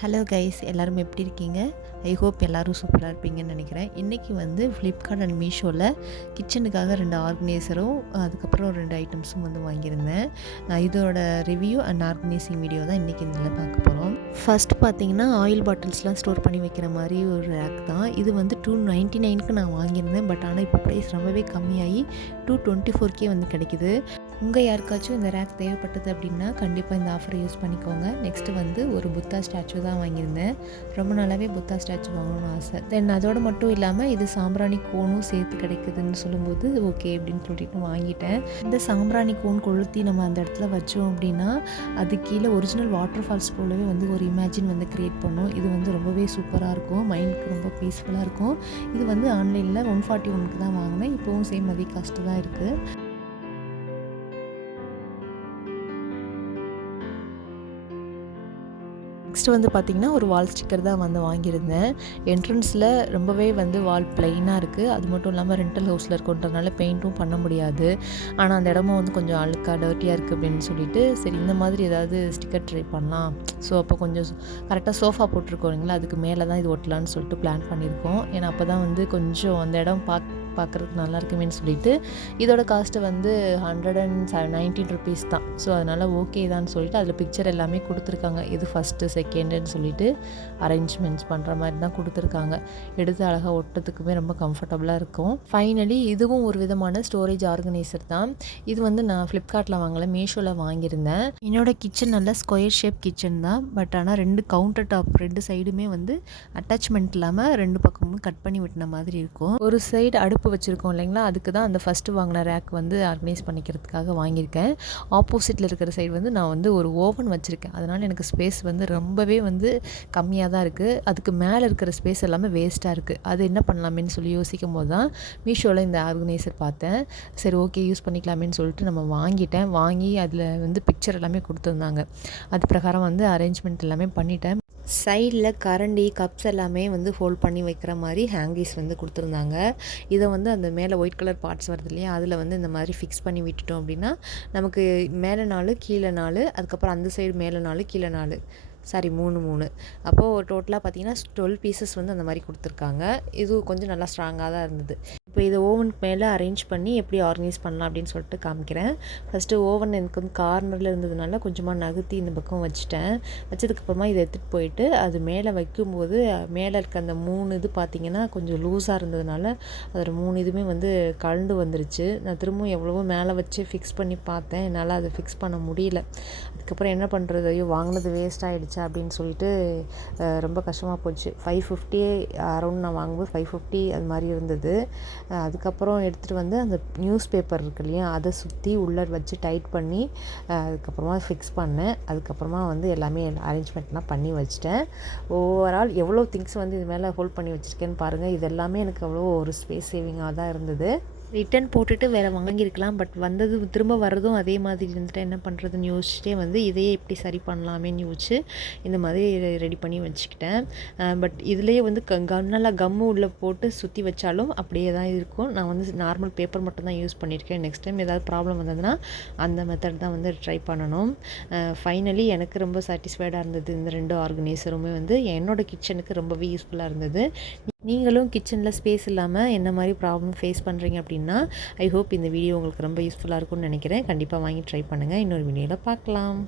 Hello guys எல்லோரும் எப்படி இருக்கீங்க? ஐ ஹோப் எல்லோரும் சூப்பராக இருப்பீங்கன்னு நினைக்கிறேன். இன்றைக்கி வந்து ஃப்ளிப்கார்ட் அண்ட் மீஷோவில் கிச்சனுக்காக ரெண்டு ஆர்கனைசரும் அதுக்கப்புறம் ரெண்டு ஐட்டம்ஸும் வந்து வாங்கியிருந்தேன். இதோட ரிவ்யூ அண்ட் ஆர்கனைசிங் வீடியோ தான் இன்றைக்கி இதில் பார்க்க போகிறோம் ஃபர்ஸ்ட் பார்த்தீங்கன்னா ஆயில் பாட்டில்ஸ்லாம் ஸ்டோர் பண்ணி வைக்கிற மாதிரி ஒரு ரேக் தான். இது வந்து டூ நைன்ட்டி நைனுக்கு நான் வாங்கியிருந்தேன். பட் ஆனால் இப்போ ப்ரைஸ் ரொம்பவே கம்மியாகி டூ டுவெண்ட்டி ஃபோர்க்கே வந்து கிடைக்குது. உங்கள் யாருக்காச்சும் இந்த ரேக் தேவைப்பட்டது அப்படின்னா கண்டிப்பாக இந்த ஆஃபரை யூஸ் பண்ணிக்கோங்க. நெக்ஸ்ட்டு வந்து ஒரு புத்தா ஸ்டாச்சு தான் வாங்கியிருந்தேன். ரொம்ப நாளாகவே புத்தா ஸ்டாச்சு வாங்கணும்னு ஆசை. தென் அதோடு மட்டும் இல்லாமல் இது சாம்பிராணி கோனும் சேர்த்து கிடைக்குதுன்னு சொல்லும்போது ஓகே அப்படின்னு சொல்லிட்டு வாங்கிட்டேன். இந்த சாம்பிராணி கோன் கொளுத்தி நம்ம அந்த இடத்துல வச்சோம் அப்படின்னா அது கீழே ஒரிஜினல் வாட்டர் ஃபால்ஸ் போலவே வந்து ஒரு இமேஜின் வந்து க்ரியேட் பண்ணும். இது வந்து ரொம்பவே சூப்பராக இருக்கும். மைண்டுக்கு ரொம்ப பீஸ்ஃபுல்லாக இருக்கும். இது வந்து ஆன்லைனில் ஒன் ஃபார்ட்டி ஒனுக்கு தான் வாங்கினேன். இப்போவும் சேம் அதே காஸ்ட்டு தான் இருக்குது நெக்ஸ்ட் வந்து பார்த்திங்கன்னா ஒரு வால் ஸ்டிக்கர் தான் வந்து வாங்கியிருந்தேன். என்ட்ரன்ஸில் ரொம்பவே வந்து வால் பிளெயினாக இருக்குது அது மட்டும் இல்லாமல் ரெண்டல் ஹவுஸில் இருக்குன்றதுனால பெயிண்ட்டும் பண்ண முடியாது. ஆனால் அந்த இடமும் வந்து கொஞ்சம் அழுக்காக டர்ட்டியாக இருக்குது அப்படின்னு சொல்லிட்டு சரி இந்த மாதிரி ஏதாவது ஸ்டிக்கர் ட்ரை பண்ணலாம். ஸோ அப்போ கொஞ்சம் கரெக்டாக சோஃபா போட்டிருக்கோம் இல்லைங்களா? அதுக்கு மேலே தான் இது ஒட்டலான்னு சொல்லிட்டு பிளான் பண்ணியிருக்கோம். ஏன்னா அப்போ தான் வந்து கொஞ்சம் அந்த இடம் பார்க்க பார்க்குறதுக்கு நல்லா இருக்குமேன்னு சொல்லிட்டு இதோட காஸ்ட்டு வந்து ஹண்ட்ரட் அண்ட் நைன்டீன் ருபீஸ் தான். ஸோ அதனால் ஓகே தான் சொல்லிட்டு அதில் பிக்சர் எல்லாமே கொடுத்துருக்காங்க. இது ஃபஸ்ட்டு செகண்டுன்னு சொல்லிட்டு அரேஞ்ச்மெண்ட்ஸ் பண்ணுற மாதிரி தான் கொடுத்துருக்காங்க. எடுத்து அழகாக ஒட்டத்துக்குமே ரொம்ப கம்ஃபர்டபுளாக இருக்கும். ஃபைனலி இதுவும் ஒரு விதமான ஸ்டோரேஜ் ஆர்கனைசர் தான். இது வந்து நான் ஃப்ளிப்கார்ட்டில் வாங்கலை மீஷோவில் வாங்கியிருந்தேன். என்னோட கிச்சன் நல்ல ஸ்கொயர் ஷேப் கிச்சன் தான். பட் ஆனால் ரெண்டு கவுண்டர் டாப் ரெண்டு சைடுமே வந்து அட்டாச்மெண்ட் இல்லாமல் ரெண்டு பக்கமும் கட் பண்ணி விட்டின மாதிரி இருக்கும். ஒரு சைடு அடுப்பு வச்சுருக்கோம் இல்லைங்களா? அதுக்கு தான் அந்த ஃபஸ்ட்டு வாங்கின ரேக் வந்து ஆர்கனைஸ் பண்ணிக்கிறதுக்காக வாங்கியிருக்கேன். ஆப்போசிட்டில் இருக்கிற சைடு வந்து நான் வந்து ஒரு ஓவன் வச்சுருக்கேன். அதனால் எனக்கு ஸ்பேஸ் வந்து ரொம்பவே வந்து கம்மியாக தான் இருக்குது அதுக்கு மேலே இருக்கிற ஸ்பேஸ் எல்லாமே வேஸ்ட்டாக இருக்குது அது என்ன பண்ணலாமேன்னு சொல்லி யோசிக்கும் போது தான் மீஷோவில் இந்த ஆர்கனைசர் பார்த்தேன். சரி ஓகே யூஸ் பண்ணிக்கலாமேன்னு சொல்லிட்டு நம்ம வாங்கிட்டேன். வாங்கி அதில் வந்து பிக்சர் எல்லாமே கொடுத்துருந்தாங்க. அது பிரகாரம் வந்து அரேஞ்ச்மெண்ட் எல்லாமே பண்ணிட்டேன். சைடில் கரண்டி கப்ஸ் எல்லாமே வந்து ஹோல்ட் பண்ணி வைக்கிற மாதிரி ஹேங்கீஸ் வந்து கொடுத்துருந்தாங்க. இதை வந்து அந்த மேலே ஒயிட் கலர் பார்ட்ஸ் வருது இல்லையா அதில் வந்து இந்த மாதிரி ஃபிக்ஸ் பண்ணி விட்டுட்டோம் அப்படின்னா நமக்கு மேலே நாலு கீழே நாலு அதுக்கப்புறம் அந்த சைடு மேலே நாலு கீழே நாலு. சாரி மூணு மூணு. அப்போது டோட்டலாக பார்த்தீங்கன்னா டுவெல் பீசஸ் வந்து அந்த மாதிரி கொடுத்துருக்காங்க. இது கொஞ்சம் நல்லா ஸ்ட்ராங்காக தான் இருந்தது. இப்போ இதை ஓவனுக்கு மேலே அரேஞ்ச் பண்ணி எப்படி ஆர்கனைஸ் பண்ணலாம் அப்படின்னு சொல்லிட்டு காமிக்கிறேன். ஃபஸ்ட்டு ஓவன் எனக்கு வந்து கார்னரில் இருந்ததுனால கொஞ்சமாக நகர்த்தி இந்த பக்கம் வச்சுட்டேன். வச்சதுக்கப்புறமா இதை எடுத்துகிட்டு போயிட்டு அது மேலே வைக்கும்போது மேலே இருக்க அந்த மூணு இது பார்த்திங்கன்னா கொஞ்சம் லூஸாக இருந்ததுனால அதோட மூணு இதுவுமே வந்து கலந்து வந்துருச்சு. நான் திரும்பவும் எவ்வளவோ மேலே வச்சு ஃபிக்ஸ் பண்ணி பார்த்தேன். என்னால் அதை ஃபிக்ஸ் பண்ண முடியல. அதுக்கப்புறம் என்ன பண்ணுறது ஐயோ வாங்கினது வேஸ்ட் ஆகிடுச்சா அப்படின்னு சொல்லிட்டு ரொம்ப கஷ்டமாக போச்சு. ஃபைவ் ஃபிஃப்டியே அரௌண்ட் நான் வாங்கும்போது ஃபைவ் ஃபிஃப்டி அது மாதிரி இருந்தது. அதுக்கப்புறம் எடுத்துகிட்டு வந்து அந்த நியூஸ் பேப்பர் இருக்கு இல்லையா அதை சுற்றி உள்ளே வச்சு டைட் பண்ணி அதுக்கப்புறமா ஃபிக்ஸ் பண்ணேன். அதுக்கப்புறமா வந்து எல்லாமே அரேஞ்ச்மெண்ட்லாம் பண்ணி வச்சிட்டேன். ஓவரால் எவ்வளோ திங்ஸ் வந்து இது மேலே ஹோல்ட் பண்ணி வச்சுருக்கேன்னு பாருங்கள் இது எல்லாமே எனக்கு அவ்வளோ ஒரு ஸ்பேஸ் சேவிங்காக தான் இருந்தது. ரிட்டன் போட்டுட்டு வேறு வாங்கியிருக்கலாம். பட் வந்தது திரும்ப வர்றதும் அதே மாதிரி இருந்துட்டு என்ன பண்ணுறதுன்னு யோசிச்சுட்டே வந்து இதையே எப்படி சரி பண்ணலாமேன்னு யோசிச்சு இந்த மாதிரி ரெடி பண்ணி வச்சுக்கிட்டேன். பட் இதுலேயே வந்து க கம் நல்லா கம்மு உள்ளே போட்டு சுற்றி வச்சாலும் அப்படியே தான் இருக்கும். நான் வந்து நார்மல் பேப்பர் மட்டும் தான் யூஸ் பண்ணியிருக்கேன். நெக்ஸ்ட் டைம் ஏதாவது ப்ராப்ளம் வந்ததுன்னா அந்த மெத்தட் தான் வந்து ட்ரை பண்ணணும். ஃபைனலி எனக்கு ரொம்ப சாட்டிஸ்ஃபைடாக இருந்தது இந்த ரெண்டு ஆர்கனைசருமே வந்து. என்னோட கிச்சனுக்கு ரொம்பவே யூஸ்ஃபுல்லாக இருந்தது. நீங்களும் கிச்சனில் ஸ்பேஸ் இல்லாமல் என்ன மாதிரி ப்ராப்ளம் ஃபேஸ் பண்ணுறீங்க அப்படின்னா ஐ ஹோப் இந்த வீடியோ உங்களுக்கு ரொம்ப யூஸ்ஃபுல்லாக இருக்கும்னு நினைக்கிறேன். கண்டிப்பாக வாங்கி ட்ரை பண்ணுங்கள் இன்னொரு வீடியோவில் பார்க்கலாம்.